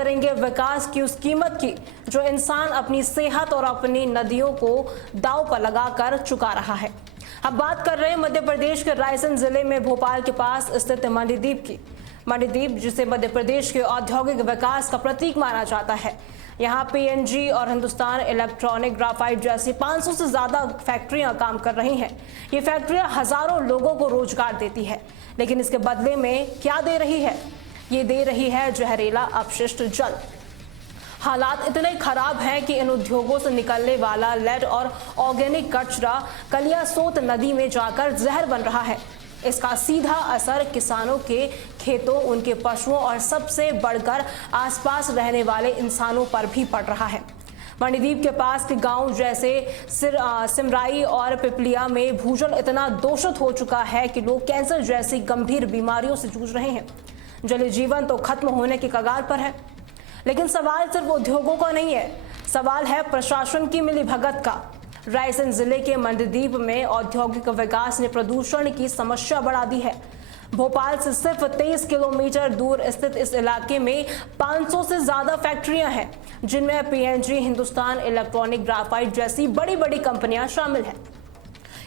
करेंगे विकास की उस कीमत की जो इंसान अपनी सेहत और अपनी नदियों को दांव पर लगाकर चुका रहा है। अब बात कर रहे हैं मध्य प्रदेश के रायसेन जिले में भोपाल के पास स्थित मंडीदीप की। मंडीदीप जिसे मध्य प्रदेश के औद्योगिक विकास का प्रतीक माना जाता है। यहाँ पीएनजी और हिंदुस्तान इलेक्ट्रॉनिक ग्राफाइट जैसी 500 से ज्यादा फैक्ट्रियां काम कर रही हैं। ये फैक्ट्रियां हजारों लोगों को रोजगार देती है, लेकिन इसके बदले में क्या दे रही है? ये दे रही है जहरीला अपशिष्ट जल। हालात इतने खराब हैं कि इन उद्योगों से निकलने वाला लेड और ऑर्गेनिक कचरा कलियासोत नदी में जाकर जहर बन रहा है। इसका सीधा असर किसानों के खेतों, उनके पशुओं और सबसे बढ़कर आसपास रहने वाले इंसानों पर भी पड़ रहा है। मंडीदीप के पास के गांव जैसे सिमराई और पिपलिया में भूजल इतना दूषित हो चुका है कि लोग कैंसर जैसी गंभीर बीमारियों से जूझ रहे हैं। जलीय जीवन तो खत्म होने की कगार पर है। लेकिन सवाल सिर्फ उद्योगों का नहीं है, सवाल है प्रशासन की मिलीभगत का। रायसेन जिले के मंडीदीप में औद्योगिक विकास ने प्रदूषण की समस्या बढ़ा दी है। भोपाल से सिर्फ 23 किलोमीटर दूर स्थित इस इलाके में 500 से ज्यादा फैक्ट्रियां हैं, जिनमें पीएनजी, हिंदुस्तान इलेक्ट्रॉनिक ग्राफाइट जैसी बड़ी बड़ी कंपनियां शामिल हैं।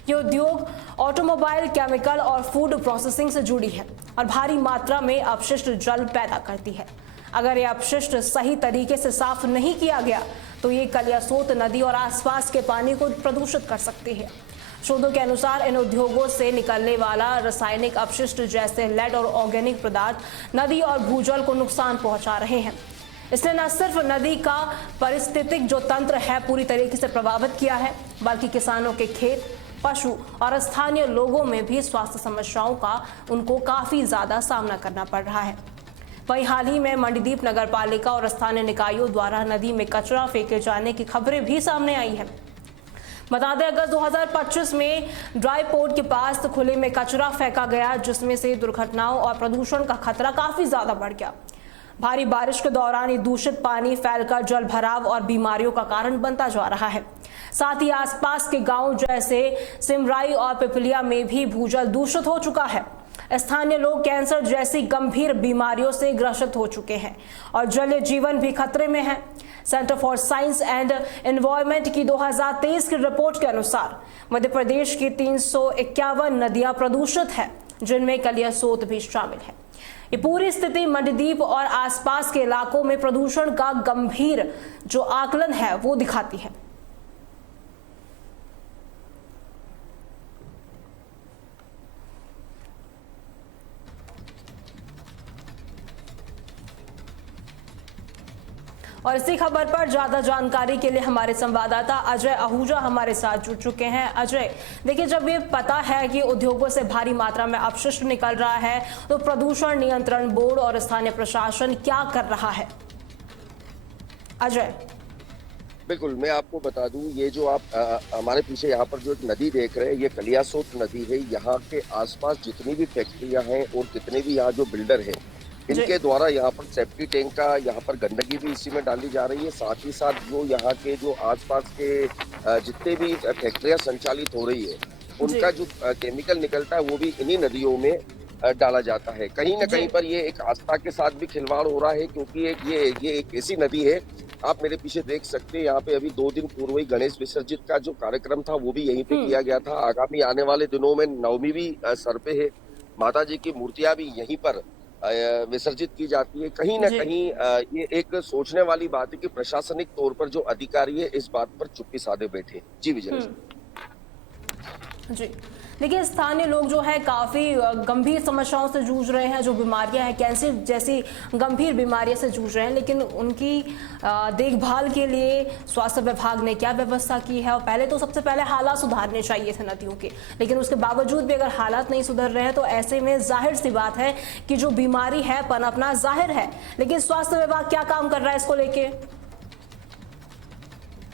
ये उद्योग ऑटोमोबाइल, केमिकल और फूड प्रोसेसिंग से जुड़ी है और भारी मात्रा में अपशिष्ट जल पैदा करती है। अगर ये अपशिष्ट सही तरीके से साफ नहीं किया गया तो ये कलियासोत नदी और आसपास के पानी को प्रदूषित कर सकती है। शोधों के अनुसार इन उद्योगों से निकलने वाला रासायनिक अपशिष्ट जैसे लेड और ऑर्गेनिक पदार्थ नदी और भूजल को नुकसान पहुंचा रहे हैं। इसने न सिर्फ नदी का पारिस्थितिक जो तंत्र है पूरी तरीके से प्रभावित किया है, बल्कि किसानों के खेत, पशु और स्थानीय लोगों में भी स्वास्थ्य समस्याओं का उनको काफी ज्यादा सामना करना पड़ रहा है। वहीं हाल ही में मंडीदीप नगर पालिका और स्थानीय निकायों द्वारा नदी में कचरा फेंके जाने की खबरें भी सामने आई हैं। बता दें, अगस्त 2025 में ड्राई पोर्ट के पास खुले में कचरा फेंका गया, जिसमें से दुर्घटनाओं और प्रदूषण का खतरा काफी ज्यादा बढ़ गया। भारी बारिश के दौरान ये दूषित पानी फैलकर जल भराव और बीमारियों का कारण बनता जा रहा है। साथ ही आसपास के गांव जैसे सिमराई और पिपलिया में भी भूजल दूषित हो चुका है। स्थानीय लोग कैंसर जैसी गंभीर बीमारियों से ग्रसित हो चुके हैं और जलीय जीवन भी खतरे में है। Centre for science and environment की 2023 की रिपोर्ट के अनुसार मध्य प्रदेश की 351 नदियां प्रदूषित है, जिनमें कलियासोत भी शामिल है। ये पूरी स्थिति मंडीदीप और आसपास के इलाकों में प्रदूषण का गंभीर जो आकलन है वो दिखाती है। और इसी खबर पर ज्यादा जानकारी के लिए हमारे संवाददाता अजय आहूजा हमारे साथ जुड़ चुके हैं। अजय, देखिए, जब ये पता है कि उद्योगों से भारी मात्रा में अपशिष्ट निकल रहा है तो प्रदूषण नियंत्रण बोर्ड और स्थानीय प्रशासन क्या कर रहा है? अजय। बिल्कुल, मैं आपको बता दूं, ये जो आप हमारे पीछे यहाँ पर जो एक नदी देख रहे हैं, ये कलियासोत नदी है। यहाँ के आसपास जितनी भी फैक्ट्रियां हैं और जितने भी यहाँ जो बिल्डर हैं, इनके द्वारा यहाँ पर सेफ्टी टैंक का यहाँ पर गंदगी भी इसी में डाली जा रही है। साथ ही साथ जो यहाँ के जो आसपास के जितने भी फैक्ट्रियां संचालित हो रही है, उनका जो केमिकल निकलता है वो भी इन्हीं नदियों में डाला जाता है। कहीं ना कहीं पर ये एक आस्था के साथ भी खिलवाड़ हो रहा है, क्योंकि ये एक ऐसी नदी है, आप मेरे पीछे देख सकते हैं, यहाँ पे अभी 2 दिन पूर्व ही गणेश विसर्जित का जो कार्यक्रम था वो भी यहीं पे किया गया था। आगामी आने वाले दिनों में नवमी भी सर पे है, माता जी की मूर्तियां भी यहीं पर विसर्जित की जाती है। कहीं ना कहीं ये एक सोचने वाली बात है कि प्रशासनिक तौर पर जो अधिकारी है इस बात पर चुप्पी साधे बैठे। जी विजय जी, देखिए, स्थानीय लोग जो है काफी गंभीर समस्याओं से जूझ रहे हैं, जो बीमारियां हैं, कैंसर जैसी गंभीर बीमारियों से जूझ रहे हैं, लेकिन उनकी देखभाल के लिए स्वास्थ्य विभाग ने क्या व्यवस्था की है? और पहले तो सबसे पहले हालात सुधारने चाहिए थे नदियों के, लेकिन उसके बावजूद भी अगर हालात नहीं सुधर रहे हैं तो ऐसे में जाहिर सी बात है कि जो बीमारी है पनपना जाहिर है। लेकिन स्वास्थ्य विभाग क्या काम कर रहा है इसको लेके?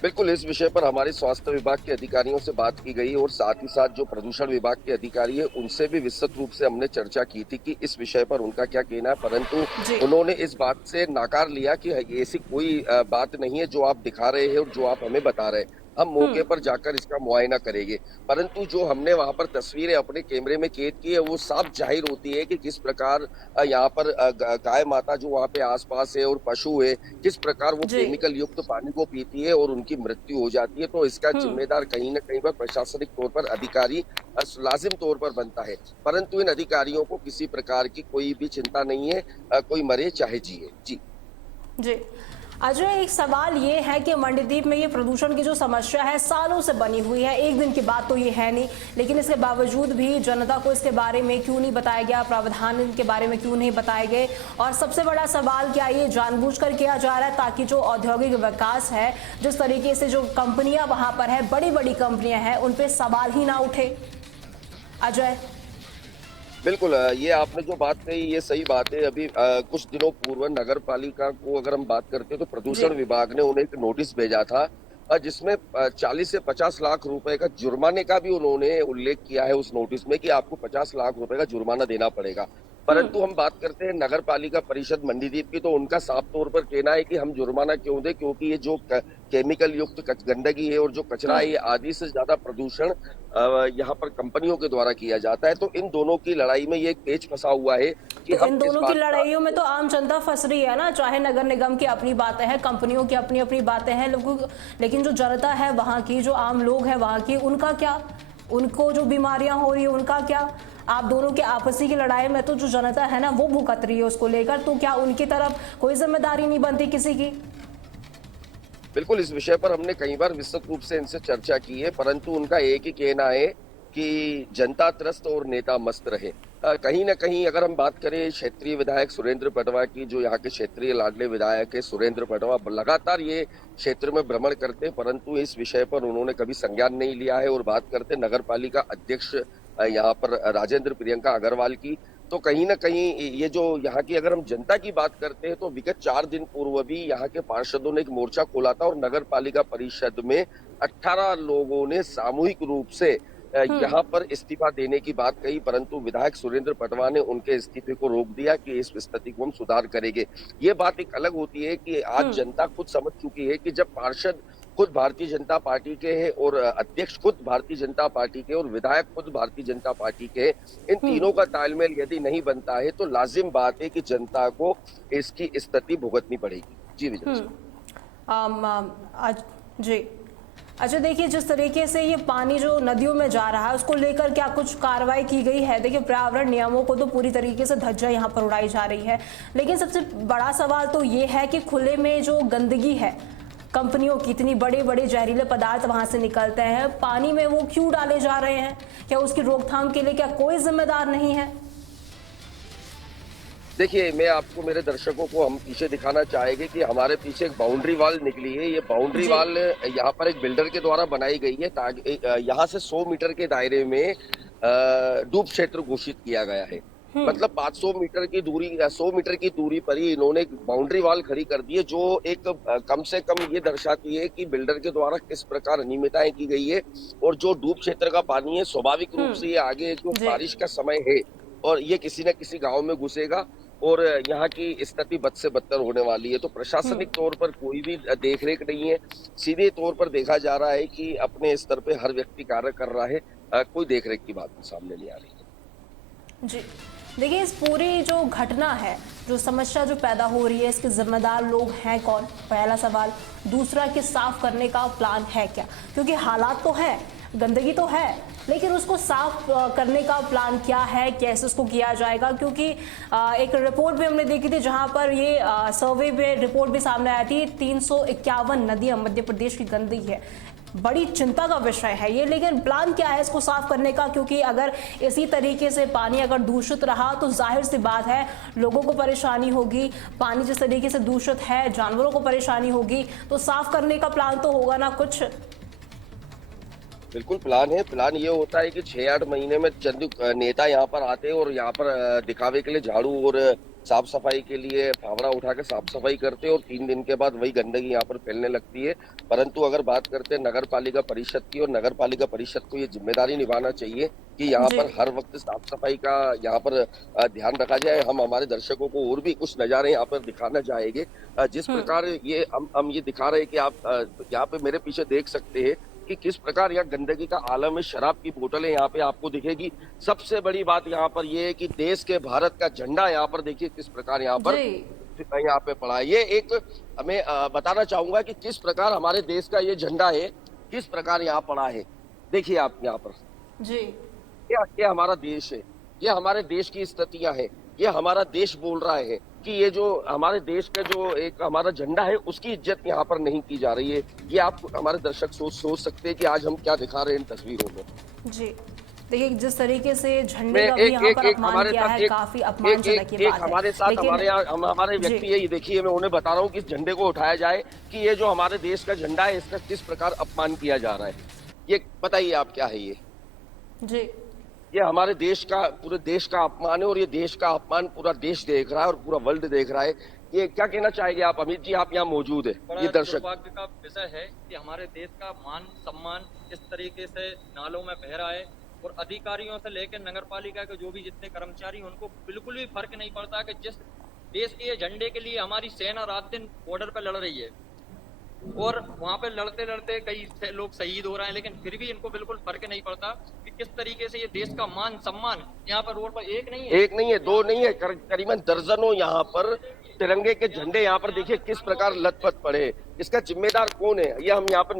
बिल्कुल, इस विषय पर हमारे स्वास्थ्य विभाग के अधिकारियों से बात की गई और साथ ही साथ जो प्रदूषण विभाग के अधिकारी है उनसे भी विस्तृत रूप से हमने चर्चा की थी कि इस विषय पर उनका क्या कहना है, परंतु उन्होंने इस बात से नकार लिया कि ऐसी कोई बात नहीं है जो आप दिखा रहे हैं और जो आप हमें बता रहे हैं। हम मौके पर जाकर इसका मुआयना करेंगे। परंतु जो हमने वहां पर तस्वीरें अपने कैमरे में कैद की है वो साफ जाहिर होती है कि किस प्रकार यहाँ पर गाय माता जो वहां पे आसपास है और पशु है, किस प्रकार वो जी। केमिकल युक्त पानी को पीती है और उनकी मृत्यु हो जाती है। तो इसका जिम्मेदार कहीं न कहीं पर प्रशासनिक तौर पर अधिकारी लाजिम तौर पर बनता है। परंतु इन अधिकारियों को किसी प्रकार की कोई भी चिंता नहीं है, कोई मरे चाहे जिए। जी। जी। अजय, एक सवाल ये है कि मंडीदीप में ये प्रदूषण की जो समस्या है सालों से बनी हुई है, एक दिन की बात तो ये है नहीं, लेकिन इसके बावजूद भी जनता को इसके बारे में क्यों नहीं बताया गया, प्रावधान इनके बारे में क्यों नहीं बताए गए? और सबसे बड़ा सवाल, क्या ये जानबूझकर किया जा रहा है ताकि जो औद्योगिक विकास है, जिस तरीके से जो कंपनियां वहां पर है, बड़ी बड़ी कंपनियां हैं, उन पर सवाल ही ना उठे? अजय। बिल्कुल, ये आपने जो बात कही ये सही बात है। अभी कुछ दिनों पूर्व नगर पालिका को अगर हम बात करते हैं तो प्रदूषण विभाग ने उन्हें एक नोटिस भेजा था, जिसमें 40 से 50 लाख रुपए का जुर्माने का भी उन्होंने उल्लेख किया है उस नोटिस में कि आपको 50 लाख रुपए का जुर्माना देना पड़ेगा। परंतु हम बात करते हैं नगर पालिका परिषद मंडीदीप की, तो उनका साफ तौर पर कहना है कि हम जुर्माना क्यों दें, क्योंकि ये जो केमिकल युक्त गंदगी है और जो कचरा है, ये आधी से ज्यादा प्रदूषण यहाँ पर कंपनियों के द्वारा किया जाता है। तो इन दोनों की लड़ाई में ये एक पेच फंसा हुआ है कि तो हम इन दोनों की लड़ाइयों में तो आम जनता फंस रही है ना, चाहे नगर निगम की अपनी बातें हैं, कंपनियों की अपनी अपनी बातें हैं, लोगों, लेकिन जो जनता है वहां की, जो आम लोग हैं वहां की, उनका क्या? उनको जो बीमारियां हो रही है उनका क्या? आप दोनों के आपसी की लड़ाई में तो जो जनता है ना वो भुगत रही है उसको लेकर, तो क्या उनकी तरफ कोई जिम्मेदारी नहीं बनती किसी की? बिल्कुल, इस विषय पर हमने कई बार विस्तृत रूप से इनसे चर्चा की है, परंतु उनका एक ही कहना है कि जनता त्रस्त और नेता मस्त रहे। कहीं न कहीं अगर हम बात करें क्षेत्रीय विधायक सुरेंद्र पटवा की, जो यहाँ के क्षेत्रीय लाडले विधायक है सुरेंद्र पटवा, लगातार ये क्षेत्र में भ्रमण करते हैं, परंतु इस विषय पर उन्होंने कभी संज्ञान नहीं लिया है। और बात करते नगर पालिका अध्यक्ष यहाँ पर राजेंद्र प्रियंका अग्रवाल की, तो कहीं न कहीं ये जो यहाँ की अगर हम जनता की बात करते हैं तो विगत 4 दिन पूर्व भी यहाँ के पार्षदों ने एक मोर्चा खोला था और नगर पालिका परिषद में 18 लोगों ने सामूहिक रूप से यहाँ पर इस्तीफा देने की बात कही, परंतु विधायक सुरेंद्र पटवा ने उनके इस्तीफे को रोक दिया कि इस स्थिति को हम सुधार करेंगे। ये बात एक अलग होती है कि आज जनता खुद समझ चुकी है कि जब पार्षद खुद भारतीय जनता पार्टी के हैं और अध्यक्ष खुद भारतीय जनता पार्टी के और विधायक खुद भारतीय जनता पार्टी के, इन तीनों का तालमेल यदि नहीं बनता है तो लाजिम बात है कि जनता को इसकी स्थिति भुगतनी पड़ेगी। जी विजय जी। अच्छा, देखिए जिस तरीके से ये पानी जो नदियों में जा रहा है उसको लेकर क्या कुछ कार्रवाई की गई है? देखिए पर्यावरण नियमों को तो पूरी तरीके से धज्जियां यहाँ पर उड़ाई जा रही है, लेकिन सबसे बड़ा सवाल तो ये है कि खुले में जो गंदगी है कंपनियों की, इतनी बड़े बड़े जहरीले पदार्थ वहां से निकलते हैं, पानी में वो क्यों डाले जा रहे हैं? क्या उसकी रोकथाम के लिए क्या कोई जिम्मेदार नहीं है? देखिए, मैं आपको, मेरे दर्शकों को हम पीछे दिखाना चाहेंगे कि हमारे पीछे एक बाउंड्री वॉल निकली है। ये बाउंड्री वॉल यहाँ पर एक बिल्डर के द्वारा बनाई गई है ताकि यहाँ से 100 मीटर के दायरे में डूब क्षेत्र घोषित किया गया है। मतलब 500 मीटर की दूरी, 100 मीटर की दूरी पर ही इन्होंने एक बाउंड्री वॉल खड़ी कर दी है, जो एक कम से कम ये दर्शाती है कि बिल्डर के द्वारा किस प्रकार अनियमितताएं की गई है। और जो डूब क्षेत्र का पानी है स्वाभाविक रूप से ये आगे जो बारिश का समय है और ये किसी न किसी गाँव में घुसेगा और यहाँ की स्थिति बद से बदतर होने वाली है। तो प्रशासनिक तौर पर कोई भी देखरेख नहीं है, सीधे तौर पर देखा जा रहा है कि अपने स्तर पे हर व्यक्ति कार्य कर रहा है, कोई देखरेख की बात सामने नहीं आ रही है। जी, देखिए इस पूरी जो घटना है, जो समस्या जो पैदा हो रही है, इसके जिम्मेदार लोग हैं कौन? पहला सवाल। दूसरा, कि साफ करने का प्लान है क्या? क्योंकि हालात तो है, गंदगी तो है, लेकिन उसको साफ करने का प्लान क्या है, कैसे उसको किया जाएगा? क्योंकि एक रिपोर्ट भी हमने देखी थी जहां पर ये सर्वे में रिपोर्ट भी सामने आई थी, 351 नदियां मध्य प्रदेश की गंदी है। बड़ी चिंता का विषय है ये, लेकिन प्लान क्या है इसको साफ करने का? क्योंकि अगर इसी तरीके से पानी अगर दूषित रहा तो जाहिर सी बात है लोगों को परेशानी होगी। पानी जिस तरीके से दूषित है जानवरों को परेशानी होगी, तो साफ करने का प्लान तो होगा ना कुछ? बिल्कुल प्लान है। प्लान ये होता है कि 6-8 महीने में चंद नेता यहाँ पर आते हैं और यहाँ पर दिखावे के लिए झाड़ू और साफ सफाई के लिए फावड़ा उठा के साफ सफाई करते हैं और 3 दिन के बाद वही गंदगी यहाँ पर फैलने लगती है। परंतु अगर बात करते हैं नगर पालिका परिषद की, और नगर पालिका परिषद को ये जिम्मेदारी निभाना चाहिए कि यहाँ जी पर हर वक्त साफ सफाई का यहाँ पर ध्यान रखा जाए। हम हमारे दर्शकों को और भी कुछ नजारे यहाँ पर दिखाना चाहेंगे। जिस प्रकार ये हम ये दिखा रहे हैं कि आप यहाँ पे मेरे पीछे देख सकते हैं कि किस प्रकार यहाँ गंदगी का आलम है। शराब की बोतलें यहाँ पे आपको दिखेगी। सबसे बड़ी बात यहाँ पर ये है कि देश के भारत का झंडा यहाँ पर देखिए किस प्रकार यहाँ पर जी यहाँ पे पड़ा है। ये एक हमें बताना चाहूंगा कि किस प्रकार हमारे देश का ये झंडा है, किस प्रकार यहाँ पड़ा है। देखिए आप यहाँ पर, जी ये हमारा देश है, ये हमारे देश की स्थितियां हैं, ये हमारा देश बोल रहा है कि ये जो हमारे देश का जो एक हमारा झंडा है उसकी इज्जत यहाँ पर नहीं की जा रही है। ये आप हमारे दर्शक सोच सकते हैं कि आज हम क्या दिखा रहे हैं इन तस्वीरों में। जी देखिए जिस तरीके से झंडे का भी यहाँ पर अपमान किया है, काफी अपमानजनक ये बात है। हमारे साथ हमारे यहाँ हमारे व्यक्ति है, ये देखिए मैं उन्हें बता रहा हूँ कि इस झंडे को उठाया जाए कि ये जो हमारे देश का झंडा है इसका किस प्रकार अपमान किया जा रहा है। ये बताइए आप क्या है ये? जी ये हमारे देश का, पूरे देश का अपमान है और ये देश का अपमान पूरा देश देख रहा है और पूरा वर्ल्ड देख रहा है। ये क्या कहना चाहेंगे आप अमित जी? आप यहाँ मौजूद है, ये दर्शक। दुर्भाग्य का विषय है कि हमारे देश का मान सम्मान इस तरीके से नालों में बह रहा है और अधिकारियों से लेकर नगर पालिका के जो भी जितने कर्मचारी उनको बिल्कुल भी फर्क नहीं पड़ता कि जिस देश के झंडे के लिए हमारी सेना रात दिन बॉर्डर पर लड़ रही है और वहां पे लड़ते लड़ते कई लोग शहीद हो रहे हैं, लेकिन फिर भी इनको बिल्कुल फर्क नहीं पड़ता कि किस तरीके से ये देश का मान सम्मान यहाँ पर रोड पर एक नहीं है, दो नहीं है, करीबन दर्जनों यहाँ पर तिरंगे के झंडे यहाँ पर देखिए किस प्रकार लथपथ पड़े। इसका जिम्मेदार कौन है? ये हम यहाँ पर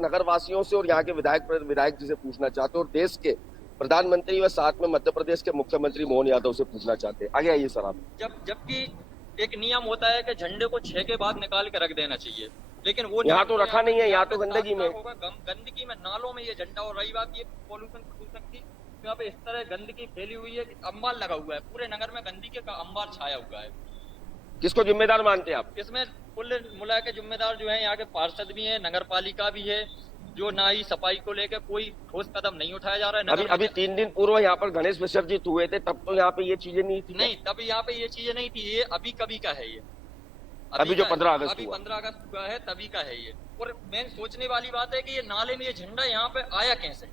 नगर वासियों से और यहाँ के विधायक जी से पूछना चाहते हैं और देश के प्रधानमंत्री व साथ में मध्य प्रदेश के मुख्यमंत्री मोहन यादव से पूछना चाहते हैं। आगे आइए सर आप। जबकि एक नियम होता है कि झंडे को 6 के बाद निकाल के रख देना चाहिए, लेकिन वो यहाँ तो रखा नहीं है, यहाँ तो गंदगी में गंदगी में नालों में ये झंडा। और रही बात ये प्रदूषण की, तो यहाँ पे इस तरह गंदगी फैली हुई है कि अंबार लगा हुआ है, पूरे नगर में गंदगी का अंबार छाया हुआ है। किसको जिम्मेदार मानते हैं आप? इसमें कुल मिला के जिम्मेदार जो है यहाँ के पार्षद भी है, नगर पालिका भी है, जो ना ही सफाई को लेकर कोई ठोस कदम नहीं उठाया जा रहा है। अभी 3 दिन पूर्व यहाँ पर गणेश विसर्जित हुए थे, तब तो यहाँ पे ये चीजें नहीं थी। नहीं, तब यहाँ पे ये चीजें नहीं थी। ये अभी कभी का है, ये अभी जो 15 अगस्त अभी 15 अगस्त हुआ है तभी का है ये। और मेन सोचने वाली बात है कि ये नाले में ये झंडा यहाँ पे आया कैसे?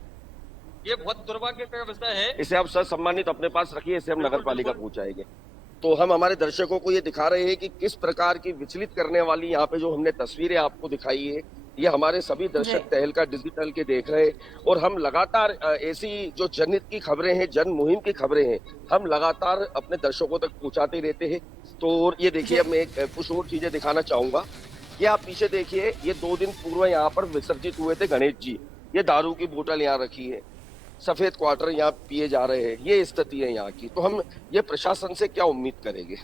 ये बहुत दुर्भाग्य का विषय है। इसे आप सर सम्मानित अपने पास रखिए, इसे हम नगर पालिका पहुंचाएंगे। तो हम हमारे दर्शकों को ये दिखा रहे हैं कि किस प्रकार की विचलित करने वाली यहाँ पे जो हमने तस्वीरें आपको दिखाई है, ये हमारे सभी दर्शक तहलका डिजिटल के देख रहे हैं और हम लगातार ऐसी जो जनहित की खबरें हैं, जन मुहिम की खबरें हैं, हम लगातार अपने दर्शकों तक पहुंचाते रहते हैं। तो ये देखिए, मैं कुछ और चीजें दिखाना चाहूंगा। ये आप पीछे देखिए, ये 2 दिन पूर्व यहाँ पर विसर्जित हुए थे गणेश जी। ये दारू की बोतल यहाँ रखी है, सफेद क्वार्टर यहाँ पिए जा रहे हैं, ये स्थिति है यहाँ की। तो हम ये प्रशासन से क्या उम्मीद करेंगे?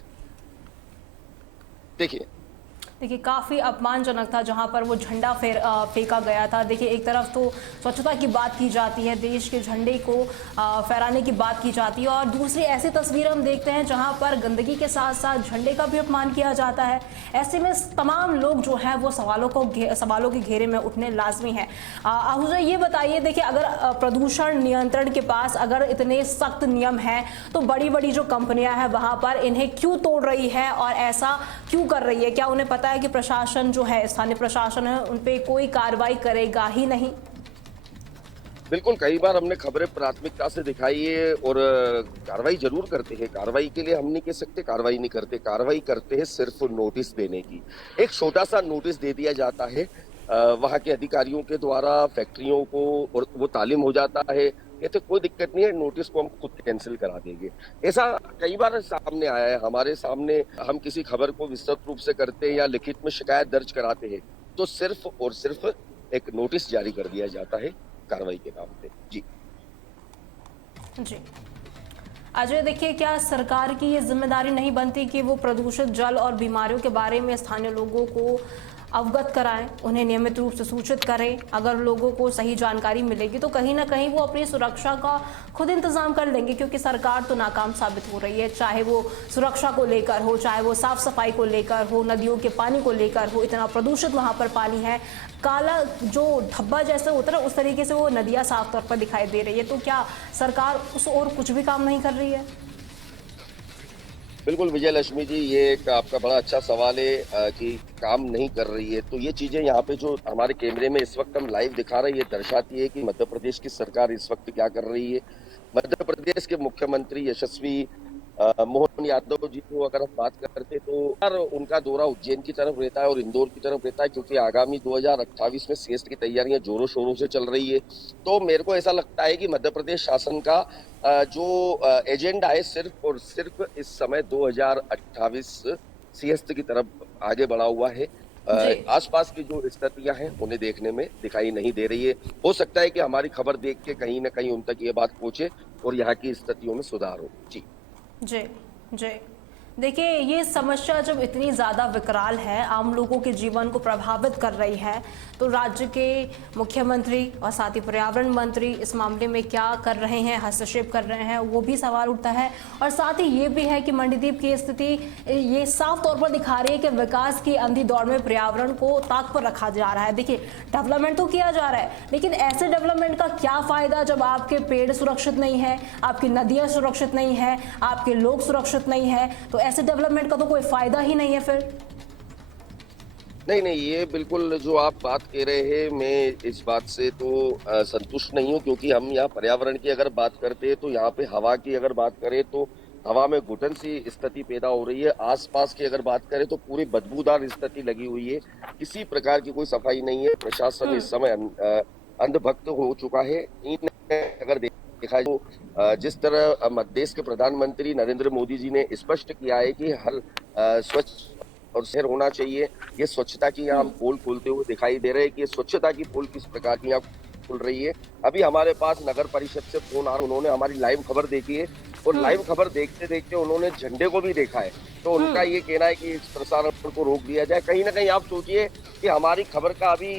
देखिए काफ़ी अपमानजनक था जहां पर वो झंडा फेंका गया था। देखिए एक तरफ तो स्वच्छता की बात की जाती है, देश के झंडे को फहराने की बात की जाती है, और दूसरी ऐसी तस्वीर हम देखते हैं जहां पर गंदगी के साथ साथ झंडे का भी अपमान किया जाता है। ऐसे में तमाम लोग जो हैं वो सवालों के घेरे में उठने लाजमी है। मुझे ये बताइए, देखिए अगर प्रदूषण नियंत्रण के पास अगर इतने सख्त नियम हैं तो बड़ी बड़ी जो कंपनियां हैं वहां पर इन्हें क्यों तोड़ रही है और ऐसा क्यों कर रही है? क्या उन्हें पता है कि प्रशासन जो है, स्थानीय प्रशासन है, उन पे कोई कार्रवाई करेगा ही नहीं? बिल्कुल, कई बार हमने खबरें प्राथमिकता से दिखाई है और कार्रवाई जरूर करते हैं। कार्रवाई के लिए हम नहीं कह सकते कार्रवाई नहीं करते, कार्रवाई करते हैं सिर्फ नोटिस देने की। एक छोटा सा नोटिस दे दिया जाता है वहां के अधिकारियों के द्वारा फैक्ट्रियों को, और वो तालीम हो जाता है। ये तो कोई दिक्कत नहीं है, नोटिस को हम खुद कैंसिल करा देंगे। ऐसा कई बार सामने आया है हमारे सामने। हम किसी खबर को विस्तृत रूप से करते हैं या लिखित में शिकायत दर्ज कराते हैं तो सिर्फ और सिर्फ एक नोटिस जारी कर दिया जाता है कार्रवाई के नाम पे। जी अजय, देखिए क्या सरकार की ये जिम्मेदारी नहीं बनती कि वो प्रदूषित जल और बीमारियों के बारे में स्थानीय लोगों को अवगत कराएं, उन्हें नियमित रूप से सूचित करें? अगर लोगों को सही जानकारी मिलेगी तो कहीं ना कहीं वो अपनी सुरक्षा का खुद इंतजाम कर लेंगे, क्योंकि सरकार तो नाकाम साबित हो रही है, चाहे वो सुरक्षा को लेकर हो, चाहे वो साफ सफाई को लेकर हो, नदियों के पानी को लेकर हो। इतना प्रदूषित वहां पर पानी है, काला जो धब्बा जैसे होता है उस तरीके से वो नदियां साफ तौर पर दिखाई दे रही है। तो क्या सरकार उस और कुछ भी काम नहीं कर रही है? बिल्कुल विजय लक्ष्मी जी, ये एक आपका बड़ा अच्छा सवाल है कि काम नहीं कर रही है। तो ये चीजें यहाँ पे जो हमारे कैमरे में इस वक्त हम लाइव दिखा रहे हैं, ये दर्शाती है कि मध्य प्रदेश की सरकार इस वक्त क्या कर रही है। मध्य प्रदेश के मुख्यमंत्री यशस्वी मोहन यादव जी को अगर हम बात करते तो उनका दौरा उज्जैन की तरफ रहता है और इंदौर की तरफ रहता है, क्योंकि आगामी 2028 में सीएस की तैयारियां जोरों शोरों से चल रही है। तो मेरे को ऐसा लगता है कि मध्य प्रदेश शासन का जो एजेंडा है सिर्फ और सिर्फ इस समय 2028 सीएस की तरफ आगे बढ़ा हुआ है। आसपास की जो स्थितियां हैं उन्हें देखने में दिखाई नहीं दे रही है। हो सकता है कि हमारी खबर देख के कहीं ना कहीं उन तक ये बात पहुंचे और यहाँ की स्थितियों में सुधार हो। जी जी, देखिए ये समस्या जब इतनी ज़्यादा विकराल है, आम लोगों के जीवन को प्रभावित कर रही है, तो राज्य के मुख्यमंत्री और साथ ही पर्यावरण मंत्री इस मामले में क्या कर रहे हैं, हस्तक्षेप कर रहे हैं, वो भी सवाल उठता है। और साथ ही ये भी है कि मंडीदीप की स्थिति ये साफ तौर पर दिखा रही है कि विकास की अंधी दौड़ में पर्यावरण को ताक पर रखा जा रहा है। देखिए डेवलपमेंट तो किया जा रहा है, लेकिन ऐसे डेवलपमेंट का क्या फायदा जब आपके पेड़ सुरक्षित नहीं है, आपकी नदियाँ सुरक्षित नहीं है, आपके लोग सुरक्षित नहीं है, तो ऐसे डेवलपमेंट का तो कोई फायदा ही नहीं है फिर। नहीं, ये बिल्कुल जो आप बात कह रहे हैं, मैं इस बात से तो संतुष्ट नहीं हूँ, क्योंकि हम यहाँ पर्यावरण की अगर बात करते हैं तो यहाँ पे हवा की अगर बात करें तो हवा में घुटन सी स्थिति पैदा हो रही है। आसपास की अगर बात करें तो पूरी बदबूदार स्थिति लगी हुई है, किसी प्रकार की कोई सफाई नहीं है। प्रशासन इस समय अंधभक्त हो चुका है। अगर देखा तो जिस तरह देश के प्रधानमंत्री नरेंद्र मोदी जी ने स्पष्ट किया है कि हर स्वच्छ और शहर होना चाहिए, ये स्वच्छता की यहाँ हम पोल खोलते हुए दिखाई दे रहे हैं कि ये स्वच्छता की पोल किस प्रकार की यहाँ खुल रही है। अभी हमारे पास नगर परिषद से फोन आ रहा, उन्होंने हमारी लाइव खबर देखी है और लाइव खबर देखते देखते उन्होंने झंडे को भी देखा है। तो उनका ये कहना है कि इस प्रसारण को रोक दिया जाए। कहीं ना कहीं आप सोचिए कि हमारी खबर का अभी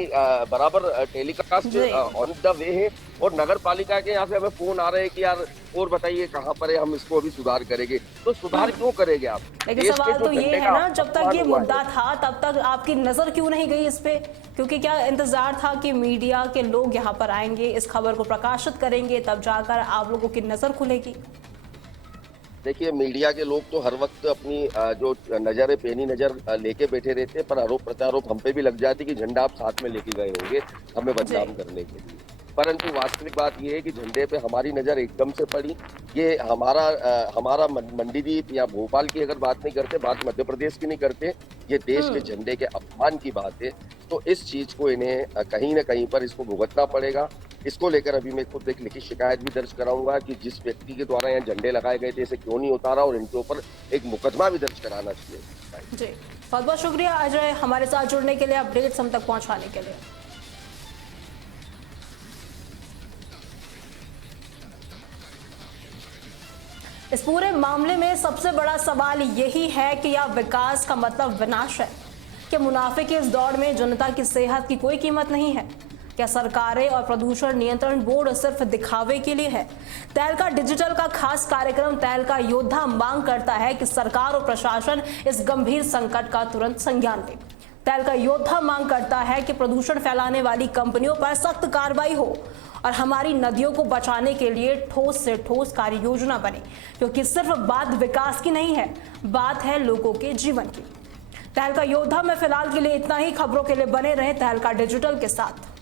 बराबर टेलीकास्ट ऑन द वे है और नगर पालिका के यहाँ से हमें फोन आ रहे हैं कि यार और बताइए कहाँ पर है, हम इसको अभी सुधार करेंगे। तो सुधार क्यों करेंगे आप? लेकिन सवाल तो ये है ना, जब तक ये मुद्दा था तब तक आपकी नजर क्यों नहीं गई इस पे? क्योंकि क्या इंतजार था कि मीडिया के लोग यहाँ पर आएंगे, इस खबर को प्रकाशित करेंगे, तब जाकर आप लोगों की नजर खुलेगी? देखिए, मीडिया के लोग तो हर वक्त अपनी जो नजर है पैनी नजर लेके बैठे रहते हैं, पर आरोप प्रत्यारोप हम पे भी लग जाती कि झंडा आप साथ में लेके गए होंगे हमें बदनाम करने के लिए। परंतु वास्तविक बात यह है कि झंडे पे हमारी नजर एकदम से पड़ी। ये हमारा मंडीदीप या भोपाल की अगर बात नहीं करते, बात मध्य प्रदेश की नहीं करते, ये देश के झंडे के अपमान की बात है। तो इस चीज को इन्हें कहीं ना कहीं पर इसको भुगतना पड़ेगा। इसको लेकर अभी मैं खुद एक लिखित शिकायत भी दर्ज कराऊंगा कि जिस व्यक्ति के द्वारा यहाँ झंडे लगाए गए थे इसे क्यों नहीं उतारा और इनके ऊपर एक मुकदमा भी दर्ज कराना चाहिए। जी, बहुत बहुत शुक्रिया अजय हमारे साथ जुड़ने के लिए, अपडेट्स हम तक पहुंचाने के लिए। इस पूरे मामले में सबसे बड़ा सवाल यही है कि यह विकास का मतलब विनाश है। क्या मुनाफे की इस दौड़ में जनता की सेहत की कोई कीमत नहीं है? क्या सरकारें और प्रदूषण नियंत्रण बोर्ड सिर्फ दिखावे के लिए है? तहलका डिजिटल का खास कार्यक्रम तहलका योद्धा मांग करता है कि सरकार और प्रशासन इस गंभीर संकट का तुरंत संज्ञान ले। तहलका योद्धा मांग करता है कि प्रदूषण फैलाने वाली कंपनियों पर सख्त कार्रवाई हो और हमारी नदियों को बचाने के लिए ठोस से ठोस कार्य योजना बने, क्योंकि सिर्फ बात विकास की नहीं है, बात है लोगों के जीवन की। तहलका योद्धा में फिलहाल के लिए इतना ही। खबरों के लिए बने रहें तहलका डिजिटल के साथ।